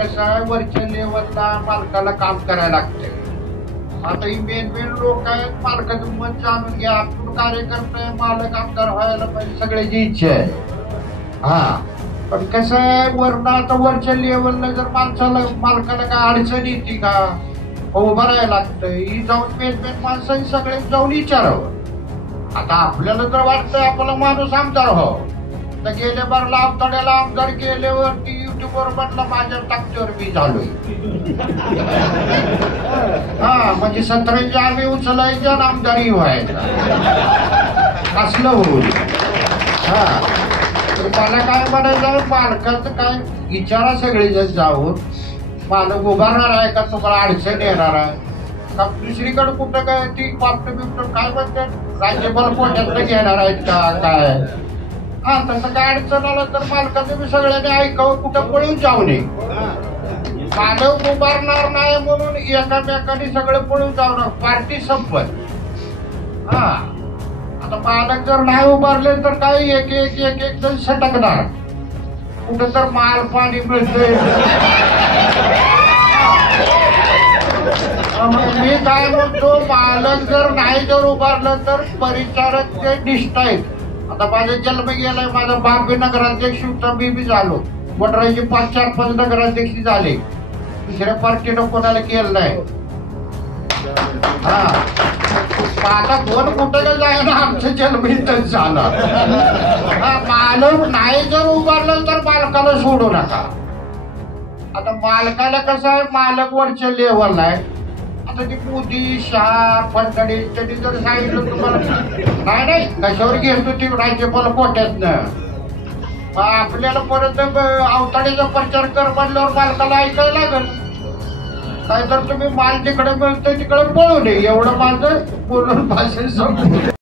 कसं आहे, वरच्या लेवलला मालकाला काम करायला लागतंय. आता ही मेन लोक आहेत, मालकाचं मत जाणून घ्या. आपण कार्यकर्ते मालक आमदार व्हायला पाहिजे, सगळ्याची इच्छा आहे. हा, पण कसं आहे, वरण आता वरच्या लेवलला जर मालकाला काय अडचण येते का, उभं राहायला लागतंय. ही जाऊन मेन माणसांनी सगळे जाऊन विचारावं. आता आपल्याला तर वाटतंय आपला माणूस आमदार हो, तर गेल्या बारला अवताड्याला आमदार गेल्यावरती युट्यूबवर म्हटलं माझ्या टाकत्यावर मी झालोय. हा, म्हणजे 17 आम्ही उचलायच्या आणि आमदारी व्हायचा असलं होईल. हा, तर मला काय म्हणायचं, मालकाचं काय विचारा सगळेजण जाऊन, मालक उभारणार आहे का, तुम्हाला अडचण येणार आहे का, दुसरीकडे कुठं काय ती पापट बिपट काय म्हणतात राज्यपाल कोट्यातलं घेणार आहेत का काय. हा, तसं काय अडचण आलं तर मालकाचं मी सगळ्यांनी ऐकावं, कुठं पळून जाऊ नये. मालक उभारणार नाही म्हणून एकामेकाने सगळं पळून जाऊ नये, पार्टी संपत. हा, आता मालक जर नाही उभारले तर काही एक जण सटकणार, कुठं तर माल पाणी मिळतंय. मी काय म्हणतो, मालक जर उभारलं तर परिचारक जे निष्ठ आहेत. आता माझा जन्म गेलाय, माझा बाप बी नगराध्यक्ष होता, मी बी झालो. वडरायचे 5-4-5 नगराध्यक्ष झाले, दुसऱ्या पार्टीनं कोणाला केलं नाही. हा, आता कोण कुठं जायला, आमचं जन्म इथंच झाला. हा, मालक नाही जर उभारलं तर मालकाला सोडू नका. आता मालकाला कसं आहे, मालक वरच्या लेवलला आहे. आता ती मोदी, शहा, फडणवीस त्यांनी जर सांगितलं तुम्हाला नाही कशावर घेतो ती राज्यपाल कोट्यातनं, आपल्याला परत अवताडीचा प्रचार कर म्हणल्यावर मालकाला ऐकायला लागल. काय तर तुम्ही माल जिकडे मिळतोय तिकडे पळू नये, एवढं माझं बोलून भाषण संपलं.